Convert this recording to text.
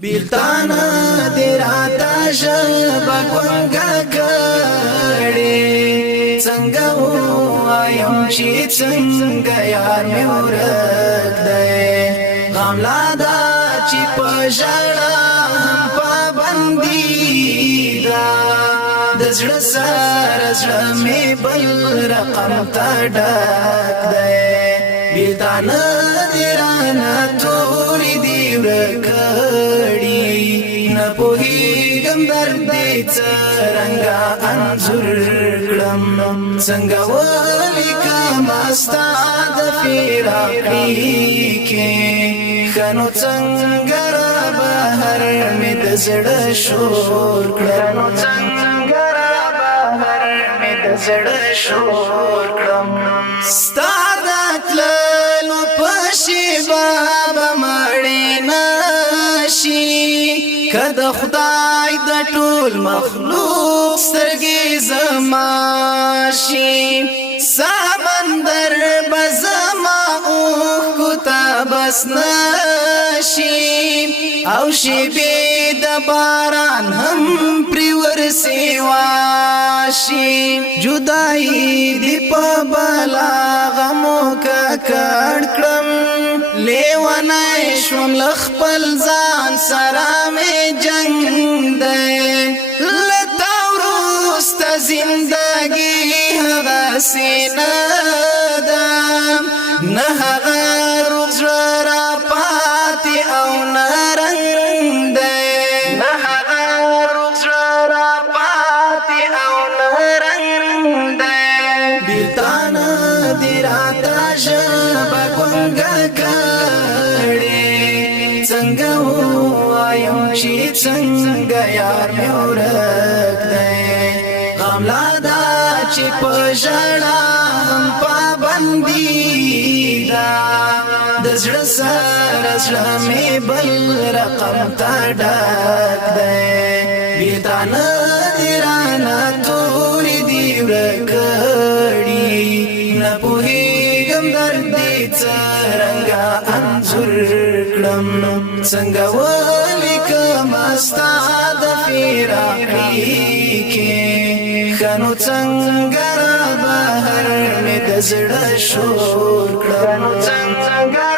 بیلتانا دی راتا ژبه ګونګه کړې څنګه ووایم چې څنګه یار مې ورک دی غم لا دا چې په ژړا هم پابندي ده د زړه سره زړه مې بل رقم ته ډک دی بیلتانا دی رانه تورې دي ورک پوهیږم درد دې څرنګه انځور کړم څنګه ولیکم ستا د فراقي کې ښه نو څنګه را بهر مې د زړه شور کړم څنګه را بهر مې د زړه شور کړم ستا د تللو په شیبه به مړې نشي که د خدای د ټول مخلوق سترګې زما شي سمندر به زما اوښکو ته بس نشي او شیبې د باران هم پرې ورسیوا شي جدایي دې په بلا غمو ککړ کړم لیونی شوم له خپل ځان سره مې جنګ دی له تا وروسته زندګي هغسې نه ده نه هغه روغ زړه راپاتې او نه رنګ دی نه هغه روغ زړه راپاتې او نه رنګ دی بیلتانه دې راته ژبه ګونګه څنګه ووایم چې څنګه یار مې ورک دی غم لا دا چې په ژړا هم پابندي ده د زړه سره زړه مې بل رقم ته ډک دی بیلتانه دې رانه تورې دي ورک کړي نه پوهیږم درد دې څرنګه انځور کړم څنګه ولیکم ستا د فراقي کې ښه نو څنګه را بهر مې د زړه شور کړم څنګه